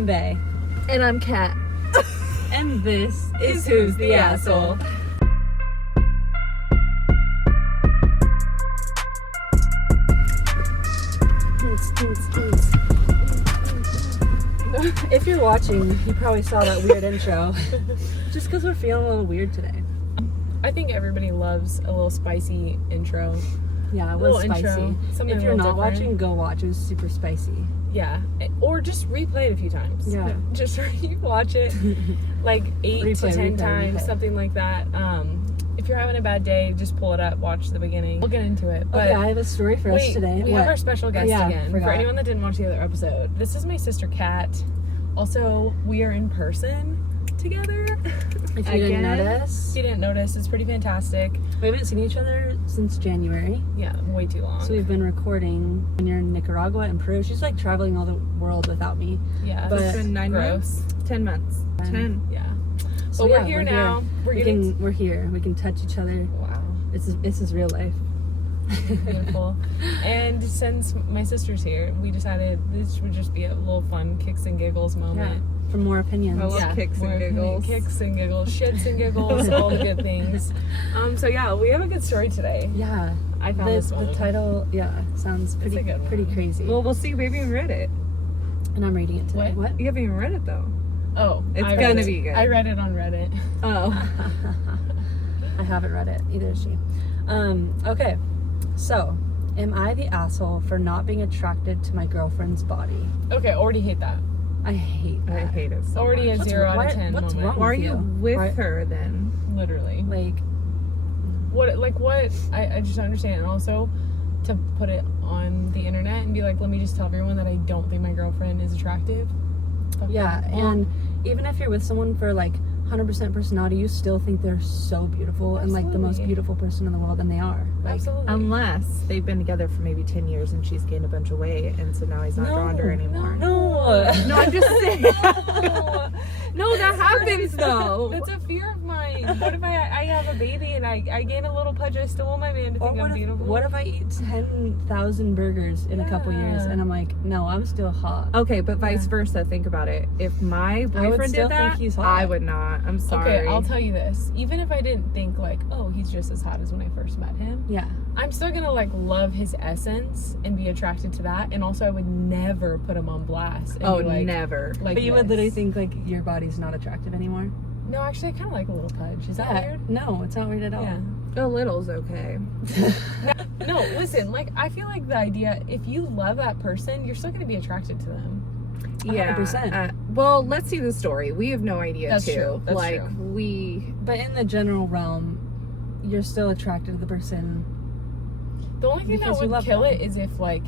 I'm Bay. And I'm Kat. And this is Who's the Asshole? If you're watching, you probably saw that weird intro. Just because we're feeling a little weird today. I think everybody loves a little spicy intro. Yeah, it was spicy. Intro, if you're not watching, go watch. It was super spicy. Yeah, or just replay it a few times. Yeah. Just watch it like 8 to 10 times, something like that. If you're having a bad day, just pull it up, watch the beginning. We'll get into it. But okay, I have a story for us today. We have our special guest again. Forgot. For anyone that didn't watch the other episode, this is my sister Kat. Also, we are in person together. If you didn't notice. If you didn't notice, it's pretty fantastic. We haven't seen each other since January. Yeah, way too long. So we've been recording when you're in Nicaragua and Peru. She's like traveling all the world without me. Yeah, but it's been 9 months. 10 months. 10. Yeah. So we're here now. We're here. We can touch each other. Wow. This is real life. Beautiful. And since my sister's here, we decided this would just be a little fun kicks and giggles moment. Yeah, for more opinions. I love kicks and giggles. Kicks and giggles, shits and giggles, all the good things. So yeah, we have a good story today. Yeah. I found this one. The title, sounds pretty crazy. Well, we'll see. We haven't even read it. And I'm reading it today. What? You haven't even read it though. Oh, it's gonna be good. I read it on Reddit. Oh. I haven't read it. Either is she. Okay. So, am I the asshole for not being attracted to my girlfriend's body? Okay, already hate that. I hate that. I hate it so already much. a 0 out of 10 What's moment. wrong Why are with you with her then? Literally. What? I just don't understand. And also, to put it on the internet and be like, let me just tell everyone that I don't think my girlfriend is attractive. Yeah, and even if you're with someone for like 100% personality, you still think they're so beautiful and like the most beautiful person in the world, and they are. Like, absolutely. Unless they've been together for maybe 10 years and she's gained a bunch of weight, and so now he's not drawn to her anymore. No, I'm just saying. No, that happens though. That's a fear of mine. What if I have a baby and I gain a little pudge? I still want my man to think I'm beautiful. What if I eat 10,000 burgers in a couple years and I'm like, no, I'm still hot? Okay, but vice versa. Think about it. If my boyfriend did that, think he's hot. I would not. I'm sorry. Okay, I'll tell you this. Even if I didn't think like, oh, he's just as hot as when I first met him. Yeah. I'm still gonna like love his essence and be attracted to that. And also I would never put him on blast. And be like, never. Like but you would literally think like your body's not attractive anymore? No, actually I kind of like a little pudge. Is that weird? No, it's not weird at all. Yeah. A little's okay. No, listen, like I feel like the idea, if you love that person, you're still gonna be attracted to them. Yeah. 100%. Well, let's see the story. We have no idea That's too. true. That's like true. But in the general realm, you're still attracted to the person. The only thing that would kill it is if like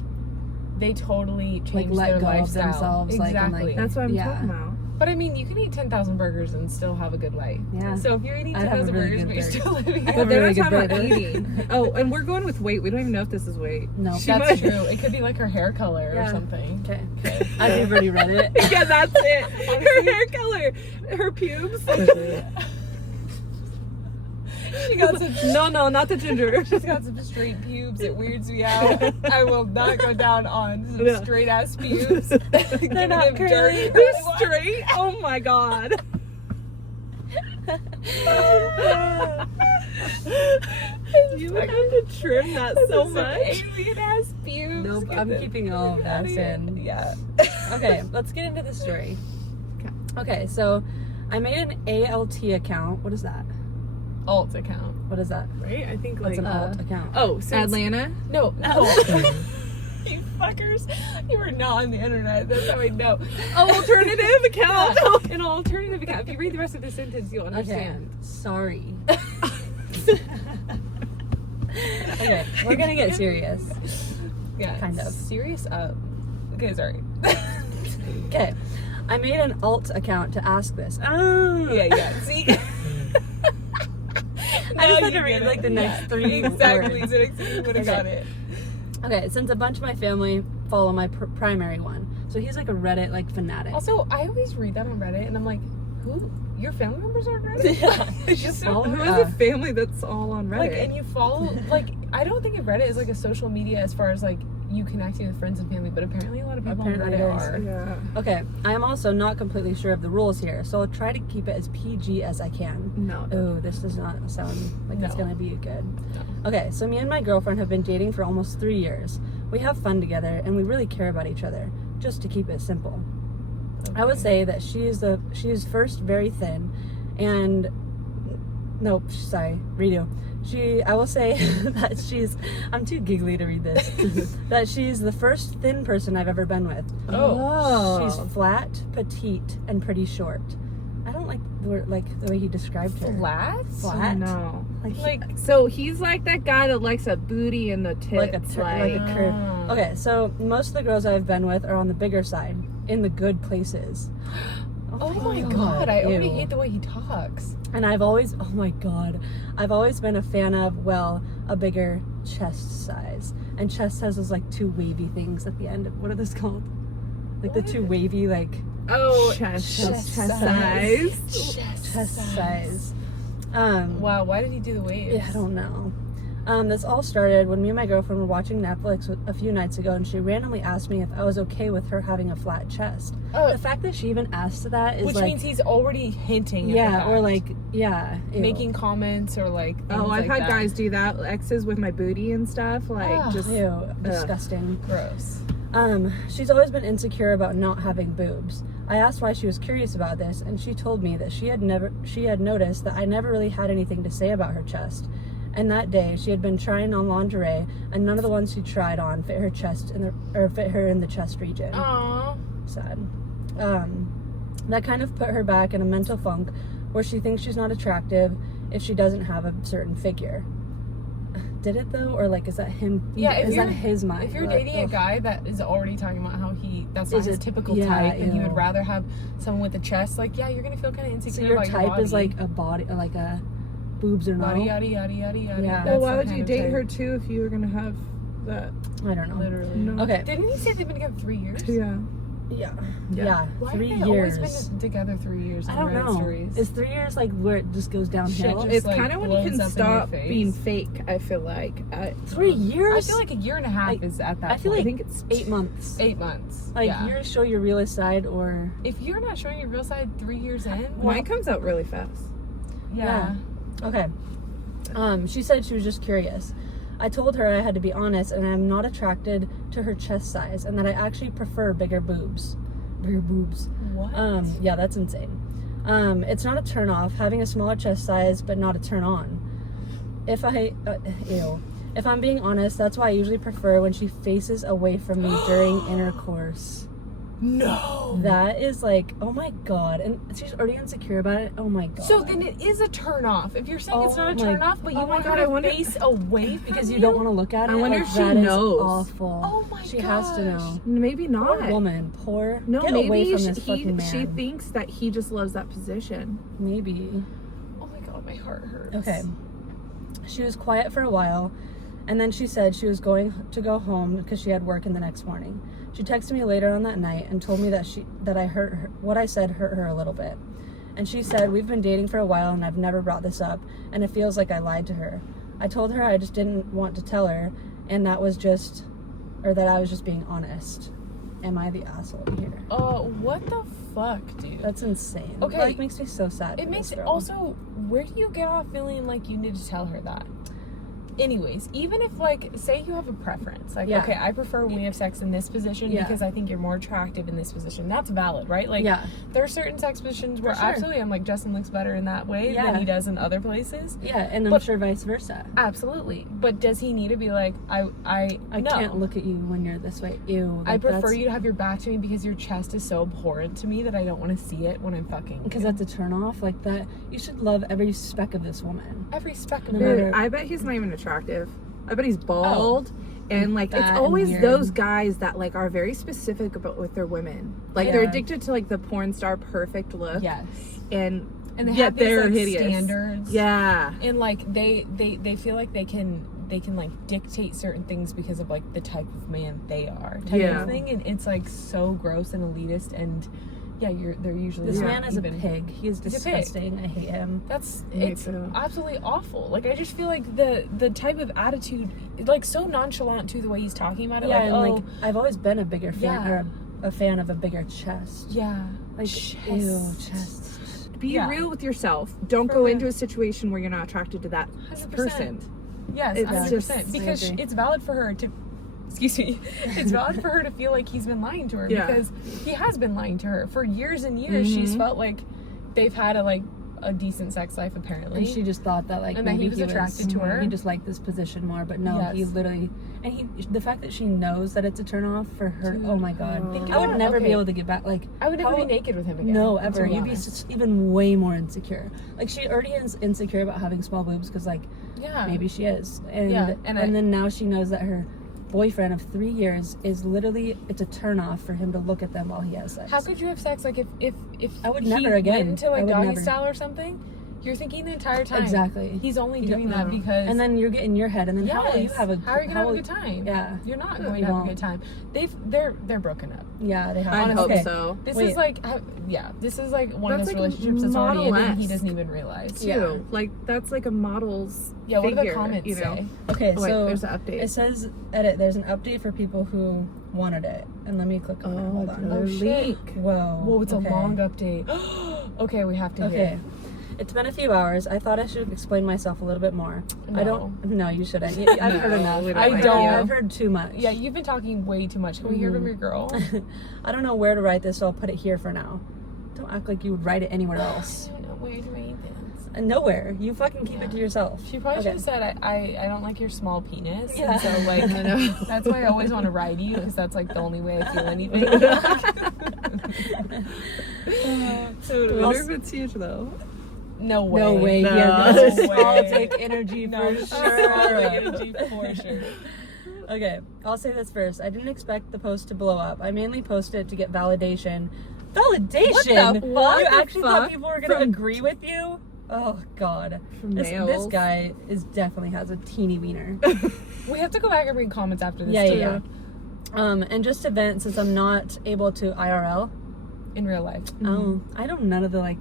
they totally change let their go of lifestyle. themselves. Exactly. That's what I'm talking about. But I mean, you can eat 10,000 burgers and still have a good life. Yeah. So if you're eating I'd have a 10,000 really burgers good but you're burger. still living, I have But a they're really not good talking about burger. eating. Oh, and we're going with weight. We don't even know if this is weight. No. that's true. It could be like her hair color or something. Okay. I've already read it. Yeah, that's it. Her hair color, her pubes. She got some. No, not the ginger. She's got some straight pubes. It weirds me out. I will not go down on some straight ass pubes. They're not curly. They're straight. Oh my god. You would have to trim that so much. Alien ass pubes. Nope, I'm keeping all of that in. Yeah. Okay, let's get into the story. Okay, so I made an ALT account. What is that? Alt account. What is that? Right? I think What's like an alt account? Oh, Atlanta? No. You fuckers. You are not on the internet. That's how I know. Alternative account. An alternative account. If you read the rest of the sentence, you'll understand. Okay. Sorry. Okay, we're gonna get serious. Yeah. Kind of. Serious up. Okay, sorry. Okay. I made an alt account to ask this. Oh. Yeah. See? I just had to read like the next three exactly. words. So you would have got it. Okay, since a bunch of my family follow my primary one. So he's like a Reddit like fanatic. Also, I always read that on Reddit and I'm like, who? Your family members are on Reddit? Yeah. Just so Who has a family that's all on Reddit? like, and you follow, like, I don't think of Reddit as like a social media as far as like you connecting with friends and family, but apparently a lot of people Apparently on it Reddit is. are. Yeah. Okay, I am also not completely sure of the rules here, so I'll try to keep it as PG as I can. No. Oh, this does not sound like it's No. gonna be good. No. Okay, so me and my girlfriend have been dating for almost 3 years. We have fun together, and we really care about each other, just to keep it simple. I would say that she is first very thin, and nope, sorry, redo. I will say that I'm too giggly to read this, that she's the first thin person I've ever been with. Oh. She's flat, petite, and pretty short. I don't like the way he described her. Flat? Flat? No. Like So he's like that guy that likes a booty in the tits. like a curve. Ah. Okay, so most of the girls I've been with are on the bigger side, in the good places. Oh my god, I already Ew. hate the way he talks. And I've always been a fan of, well, a bigger chest size. And chest has those like two wavy things at the end of, what are those called? Like the two wavy, like Oh, Chest size. chest size. Wow, why did he do the waves? Yeah, I don't know. This all started when me and my girlfriend were watching Netflix a few nights ago, and she randomly asked me if I was okay with her having a flat chest. The fact that she even asked that is Which like, means he's already hinting at the yeah, or fact. like, yeah, ew. making comments or like things Oh, I've like had that. guys do that. Exes with my booty and stuff. Like, Ah. just. Ew, disgusting. Gross. She's always been insecure about not having boobs. I asked why she was curious about this, and she told me that she had noticed that I never really had anything to say about her chest. And that day, she had been trying on lingerie, and none of the ones she tried on fit her chest fit her in the chest region. Aww. Sad. That kind of put her back in a mental funk where she thinks she's not attractive if she doesn't have a certain figure. Did it though, or like is that him? Yeah, if is you're that his mind? If you're Like, dating a ugh. guy that is already talking about how that's not Is his it- typical yeah, type, and he ew. would rather have someone with a chest, like you're gonna feel kind of insecure So your about type your body. is like a body, like a boobs or no? yada yada yada yada yada. Yeah. Well, That's why the would kind you of date type. her too if you were gonna have that? I don't know. Literally. No. Okay. Didn't he say they've been together 3 years? Yeah. Yeah. Yeah. Yeah. Why 3 have they years. always been together 3 years? I in don't Reddit know. Stories? Is 3 years like where it just goes downhill? just, It's like, kind of when you blows can up in your stop face. being fake. I feel like. 3 years? I feel like a year and a half Like, is at that. I feel point. like I think it's 8 months. 8 months. Like yeah. you show your realist side, or If you're not showing your real side 3 years in, Mine comes out really fast. yeah. Okay. She said she was just curious. I told her I had to be honest, and I'm not attracted to her chest size, and that I actually prefer bigger boobs. Bigger boobs. What? Yeah, that's insane. It's not a turn off having a smaller chest size, but not a turn on. If I'm being honest, that's why I usually prefer when she faces away from me during intercourse. No. That is like, oh my god, and she's already insecure about it. Oh my god. So then it is a turn off. If you're saying it's Oh not a my- turn off, but you oh my want God, her I to wonder- face away because you don't want to look at it. I wonder like, if she that is knows. awful. Oh my She has to gosh. know. Maybe not. Poor woman. Poor. No, Get maybe away from this fucking man. she thinks that he just loves that position. Maybe. Oh my god, my heart hurts. Okay. She was quiet for a while, and then she said she was going to go home because she had work in the next morning. She texted me later on that night and told me that I hurt her, what I said hurt her a little bit. And she said, we've been dating for a while and I've never brought this up, and it feels like I lied to her. I told her I just didn't want to tell her, and that I was just being honest. Am I the asshole here? What the fuck, dude? That's insane. Okay. Like, makes me so sad. It for makes this it girl. also, where do you get off feeling like you need to tell her that? Anyways, even if like, say you have a preference, like, Yeah. okay, I prefer when we have sex in this position Yeah. because I think you're more attractive in this position. That's valid, right? Like, Yeah. there are certain sex positions where sure. absolutely I'm like, Justin looks better in that way Yeah. than he does in other places. Yeah, and I'm But- sure vice versa. Absolutely. But does he need to be like, I no. can't look at you when you're this way. Ew. I like, prefer that's- you to have your back to me because your chest is so abhorrent to me that I don't want to see it when I'm fucking. Because you. that's a turn off. Like that, you should love every speck of this woman. every speck of No it. matter- Dude, I bet he's not even attractive. I bet he's bald. And like That it's and always weird. those guys that like are very specific about with their women. Like they're Yeah. addicted to like the porn star perfect look. Yes. And And they yet have these they're like, hideous. standards. Yeah. And like they feel like they can like dictate certain things because of like the type of man they are type Yeah. of thing, and it's like so gross and elitist, and they're usually This not man is a even- pig. He is He's a pig. disgusting. I hate him. It's absolutely awful. Like, I just feel like the type of attitude, like, so nonchalant to the way he's talking about it. Yeah, like, and like I've always been a bigger fan, Yeah. or a fan of a bigger chest. yeah, Like ew, chest. Be Yeah. real with yourself. Don't For go real. into a situation where you're not attracted to that 100%. person. Yes, It's 100%. just- Because I agree. it's valid for her to, excuse me, it's valid for her to feel like he's been lying to her, Yeah. because he has been lying to her for years and years. She's felt like they've had a decent sex life, apparently. And she just thought that, like, And that maybe he was attracted to her. He just liked this position more, but no, he Yes. literally, and the fact that she knows that it's a turn off for her. Dude. Oh my god, Think I would about it. never be Okay. able to get back. Like, I would never how- be naked with him again. No, to ever. be You'd be honest. even way more insecure. Like, she already is insecure about having small boobs because, like, Yeah. maybe she is, and Yeah, and then now she knows that her boyfriend of 3 years is literally, it's a turn off for him to look at them while he has sex. How could you have sex, like, if I would he never again. went into, I like, would doggy never. style or something? You're thinking the entire time. Exactly. He's only You doing don't that know. because. And then you're getting your head, and then how will you Yes. have a? How are you gonna have a good time? Yeah. You're not You going to have won't. a good time. They're broken up. Yeah, they have. I hope Okay. so. This Wait. is like, this is like one That's of his like relationships that's already ended and he model-esque. doesn't even realize. Too. Yeah. Like, that's like a model's Yeah, what do the figure, comments you know? say? Okay, Oh, wait, so there's an update. it says edit. There's an update for people who wanted it, and let me click on it. Hold on. Oh, shit. Whoa. Whoa, it's okay. a long update. Okay, we have to Okay. hear. It's been a few hours. I thought I should explain myself a little bit more. I don't. No, you shouldn't. I've heard No, enough. we don't I like don't. you. I've heard too much. Yeah, you've been talking way too much. Can we hear from your girl? I don't know where to write this, so I'll put it here for now. Don't act like you would write it anywhere else. I don't know where to read this. Nowhere. You fucking keep it to yourself. She probably Okay. should have said, I don't like your small penis. Yeah. And so, like, I know. that's why I always want to ride you, because that's, like, the only way I feel anything. I wonder if it's huge, though. No way. No way. No. Yeah, this is way. small dick energy No, for sure. sure. Energy for sure. Okay, I'll say this first. I didn't expect the post to blow up. I mainly posted it to get validation. Validation? What You the actually thought fuck? people were going to agree with you? Oh, God. From This males. guy definitely has a teeny wiener. We have to go back and read comments after this, Yeah, too. yeah, yeah. And just to vent, since I'm not able to IRL, In real life. I don't none of the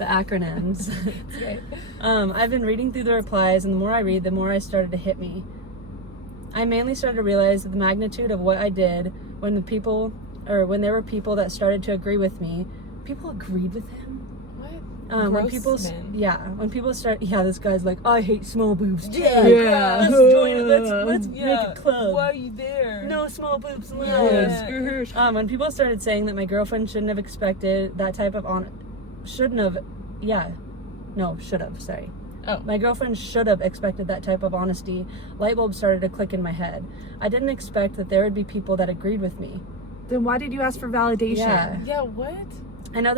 acronyms. It's great. I've been reading through the replies, and the more I read, the more I started to hit me. I mainly started to realize the magnitude of what I did when there were people that started to agree with me. People agreed with him. What? When Gross people, men. when people start, this guy's like, I hate small boobs. Yeah. Yeah. Let's join it. Let's make Yeah. a club. Why are you there? No small boobs allowed. Yeah. Screw her. When people started saying that my girlfriend shouldn't have expected that type of should have, sorry. Oh. My girlfriend should have expected that type of honesty. Light bulbs started to click in my head. I didn't expect that there would be people that agreed with me. Then why did you ask for validation? Yeah. Yeah, what? I know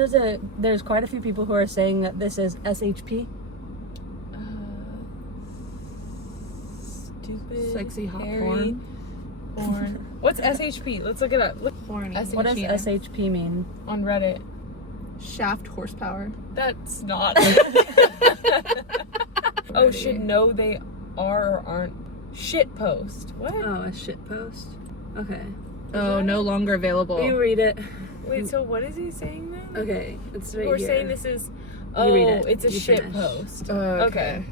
there's quite a few people who are saying that this is SHP. Stupid. Sexy hot hairy, porn. What's SHP? Let's look it up. Look Horny. What does SHP mean? on Reddit. Shaft horsepower. That's not. Oh shit! No, they are or aren't. Shit post. What? Oh, a shit post. Okay. Oh, no longer available. You read it. Wait. So what is he saying then? Okay, it's right We're here. saying this is. You read Oh, it. it's a You shit finish. post. Okay.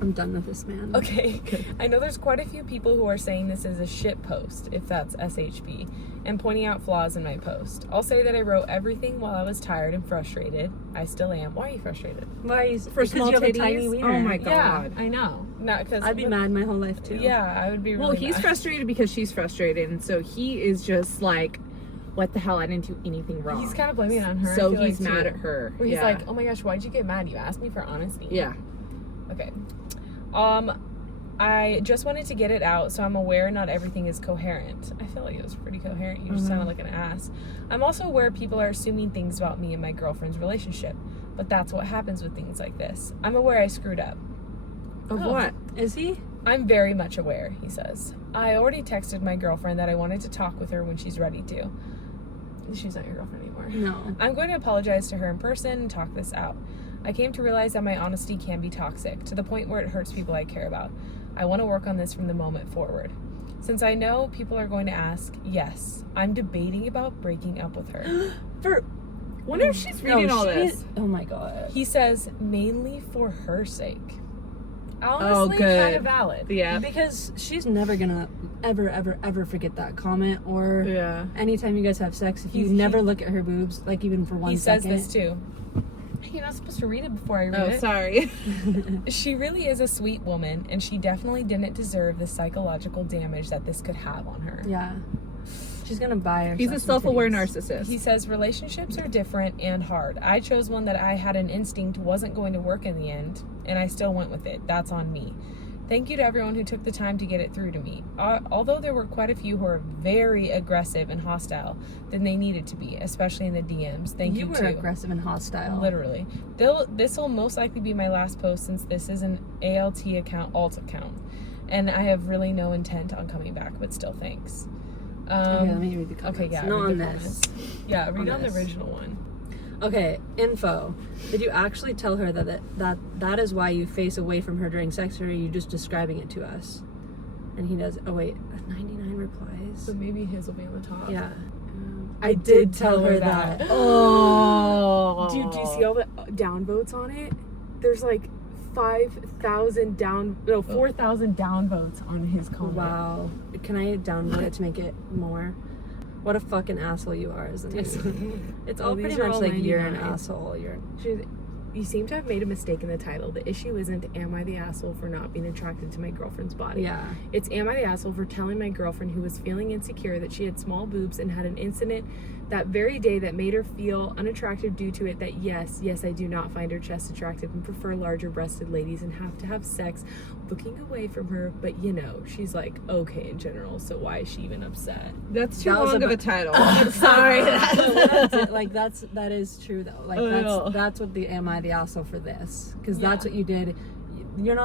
I'm done with this man. Okay. I know there's quite a few people who are saying this is a shit post, if that's SHP, and pointing out flaws in my post. I'll say that I wrote everything while I was tired and frustrated. I still am. Why are you frustrated? Why are you For small you have a titties? tiny wiener. Oh my Yeah, God. I know. Not because I'd be mad my whole life too. Yeah, I would be. Really Well, he's mad. frustrated because she's frustrated, and so he is just like, what the hell? I didn't do anything wrong. He's kind of blaming it on her. I So feel he's like, mad too. at her. Where he's Yeah. like, "Oh my gosh, why'd you get mad? You asked me for honesty." Yeah. Okay. I just wanted to get it out, so I'm aware not everything is coherent. I feel like it was pretty coherent. You just sounded like an ass. I'm also aware people are assuming things about me and my girlfriend's relationship, but that's what happens with things like this. I'm aware I screwed up. Of Oh. what? Is he? I'm very much aware, he says. I already texted my girlfriend that I wanted to talk with her when she's ready to. She's not your girlfriend anymore. No. I'm going to apologize to her in person and talk this out. I came to realize that my honesty can be toxic, to the point where it hurts people I care about. I want to work on this from the moment forward. Since I know people are going to ask, yes, I'm debating about breaking up with her. Wonder if she's reading all this. Oh my god. He says, mainly for her sake. Honestly, good. kind of valid. Yeah. Because she's never gonna ever forget that comment, or Yeah. anytime you guys have sex, if you He's- never look at her boobs, like even for 1 He says second. this too. You're not supposed to read it before I read Oh, it. sorry. She really is a sweet woman, and she definitely didn't deserve the psychological damage that this could have on her. Yeah. She's gonna buy herself He's a some self-aware titties. narcissist. He says relationships are different and hard. I chose one that I had an instinct wasn't going to work in the end, and I still went with it. That's on me. Thank you to everyone who took the time to get it through to me. Although there were quite a few who were very aggressive and hostile than they needed to be, especially in the DMs. Thank you You were too. aggressive and hostile. Literally. This will most likely be my last post since this is an alt account. And I have really no intent on coming back, but still thanks. Okay, let me read the comments. Okay, yeah. Not read on the this. comments. Yeah, read on the this. original one. Okay, info. Did you actually tell her that is why you face away from her during sex, or are you just describing it to us? And he does. Oh wait, 99 replies. So maybe his will be on the top. Yeah. I did tell her that. Oh. Dude, do you see all the downvotes on it? There's like 4,000 downvotes on his comment. Wow. Can I download it to make it more? What a fucking asshole you are, isn't it? It's all these pretty are much all like you're an 99. asshole. You seem to have made a mistake in the title. The issue isn't, am I the asshole for not being attracted to my girlfriend's body? Yeah. It's, am I the asshole for telling my girlfriend who was feeling insecure that she had small boobs and had an incident that very day that made her feel unattractive due to it, that yes, I do not find her chest attractive and prefer larger breasted ladies and have to have sex looking away from her, but she's like okay in general, so why is she even upset? That's too That was long of a a title. I'm sorry. Like that is true though. Like Oh. that's what the am I the asshole for this? Because Yeah. that's what you did. You're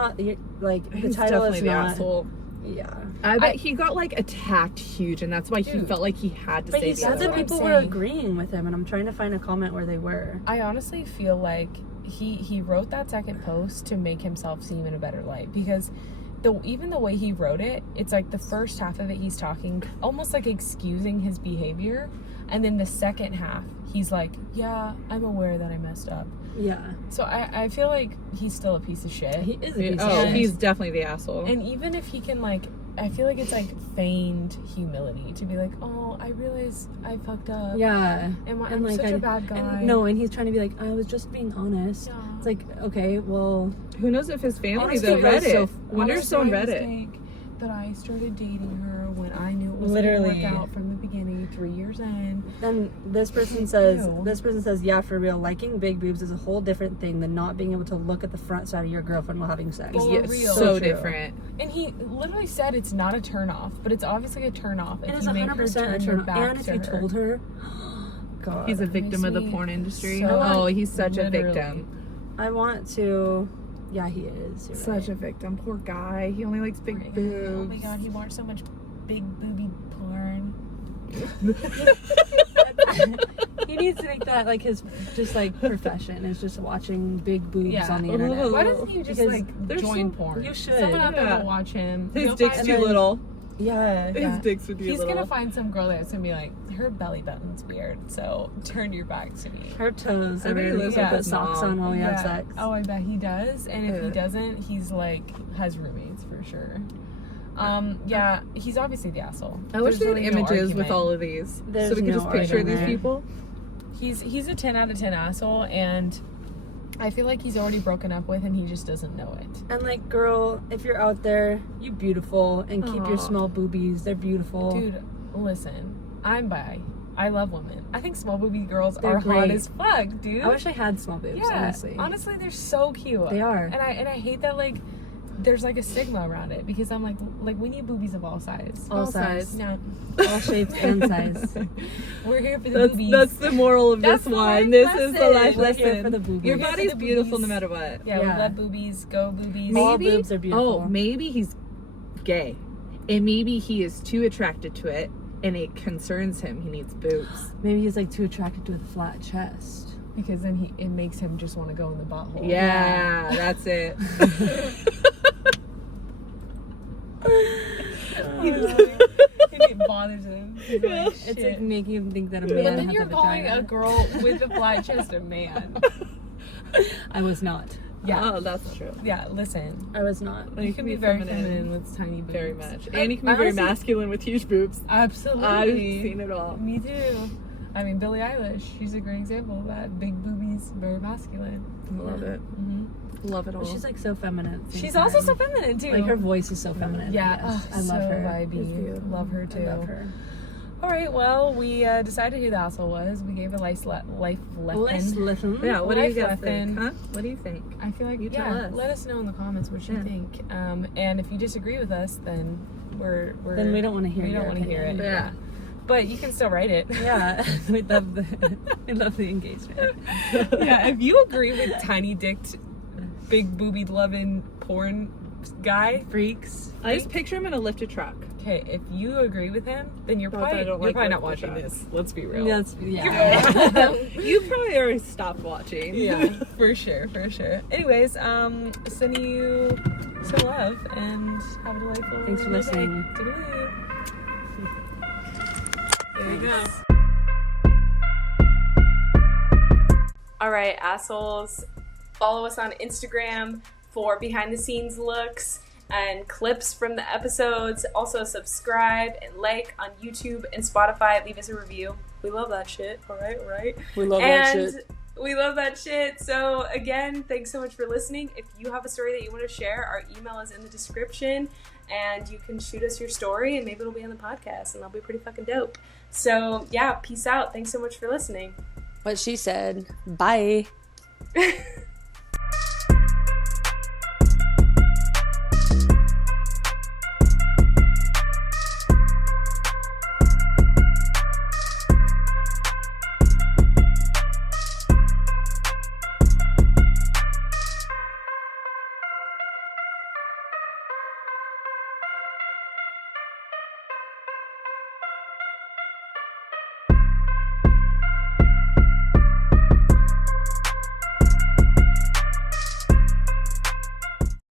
like the He's title definitely is the not. asshole. Yeah. I bet he got like attacked huge, and that's why he Dude. felt like he had to But say he the said other that what one. I'm people were saying. agreeing with him, and I'm trying to find a comment where they were. I honestly feel like he wrote that second post to make himself seem in a better light, because even the way he wrote it, it's like the first half of it he's talking almost like excusing his behavior, and then the second half he's like, yeah, I'm aware that I messed up. Yeah. So I feel like he's still a piece of shit. He is a piece Oh, of shit. he's definitely the asshole. And even if he can, like, I feel like it's like feigned humility to be like, oh, I realize I fucked up. Yeah. I'm like, such a bad guy. And he's trying to be like, I was just being honest. Yeah. It's like, okay, well, Who knows if his family Honestly, though read that's so- it? Wonder if someone read it. Mistake that I started dating her when I knew it was Literally. going to work out from the beginning, 3 years in. then this person says, yeah, for real, liking big boobs is a whole different thing than not being able to look at the front side of your girlfriend while having sex. For Yeah, real. so true. different. And he literally said it's not a turn off, but it's obviously a turn off. It if is you make her 100% turn a your turn. back And if to you her. told her, God, He's a victim of the Honestly, porn industry. so- Oh, he's such a Literally. victim. I want to. Yeah, he is. You're Such right. a victim. Poor guy. He only likes big boobs. Oh my god, he watched so much big booby porn. He needs to make that like his just like profession is just watching big boobs on the internet. Why doesn't he just Because like there's join so- porn? you should. Someone out there Yeah. will watch him. His He'll dick's find- too little. Yeah. Yeah. His dick's would be He's little. gonna find some girl that's gonna be like, her belly button's weird, so turn your back to me. Her toes. I bet he Everybody lives can with put his socks mom. on while we have Yeah. sex. Oh, I bet he does. And if he Yeah. doesn't, he's like has roommates for sure. Yeah, he's obviously the asshole. I wish There's we had really no images with argument. all of these, There's so we could no just picture these argument. people. He's a 10 out of 10 asshole, and I feel like he's already broken up with, and he just doesn't know it. And like, girl, if you're out there, you beautiful and keep your Aw. small boobies. They're beautiful. Dude, listen, I'm bi. I love women. I think small booby girls They're are hot great. as fuck, dude. I wish I had small boobs. yeah, Honestly, they're so cute. They are. And I hate that like there's like a stigma around it, because I'm like we need boobies of all size. all size, No, all shapes and size. we're here for the boobies. That's the moral of That's this the one. life This is the lesson. life We're here lesson. for the boobies. Your We're here for body's the beautiful boobies. no matter what. yeah, Yeah. we love boobies. Go boobies. All boobs are beautiful. Oh, maybe he's gay, and maybe he is too attracted to it, and it concerns him. He needs boobs. Maybe he's like too attracted to a flat chest. Because then it makes him just want to go in the butthole. Yeah, that's it. He need bothers him. He's like, It's like shit. making him think that a But man then has you're a calling vagina. a girl with a flat chest a man. I was not. Yeah. Oh, that's true. Yeah, listen. I was not. You can be very feminine with tiny boobs. Very much. And you can be very Honestly- masculine with huge boobs. Absolutely. I've seen it all. Me too. I mean, Billie Eilish, she's a great example of that. Big boobies, very masculine. Love it. Mm-hmm. Love it all. But she's like so feminine. at the same She's time. also so feminine too. Like her voice is so feminine. Yeah, I guess. oh, I love so her. vibey. It's beautiful. Love her too. I love her. All right, well, we decided who the asshole was. We gave a life lesson. Yeah, what do you Life guys lesson. think? Huh? What do you think? I feel like You tell us. let us know in the comments what you Yeah. think. And if you disagree with us, then we're Then we don't want to hear. we don't your want to hear it. opinion. Yeah. But you can still write it. Yeah, we love the engagement. Yeah, if you agree with tiny dicked, big boobied loving porn guy, Freaks. I just picture him in a lifted truck. okay, if you agree with him, then you're Not that I probably, don't you're like probably not lift the watching truck. this. Let's be real. Yeah. You probably already stopped watching. Yeah, for sure, for sure. Anyways, sending you some love and have a delightful Thanks for day. listening. Toodaloo. There you go. All right, assholes. Follow us on Instagram for behind the scenes looks and clips from the episodes. Also subscribe and like on YouTube and Spotify. Leave us a review. We love that shit. All right. We love And we love that shit. So again, thanks so much for listening. If you have a story that you want to share, our email is in the description and you can shoot us your story and maybe it'll be on the podcast and that'll be pretty fucking dope. So yeah, peace out. Thanks so much for listening. What she said. Bye.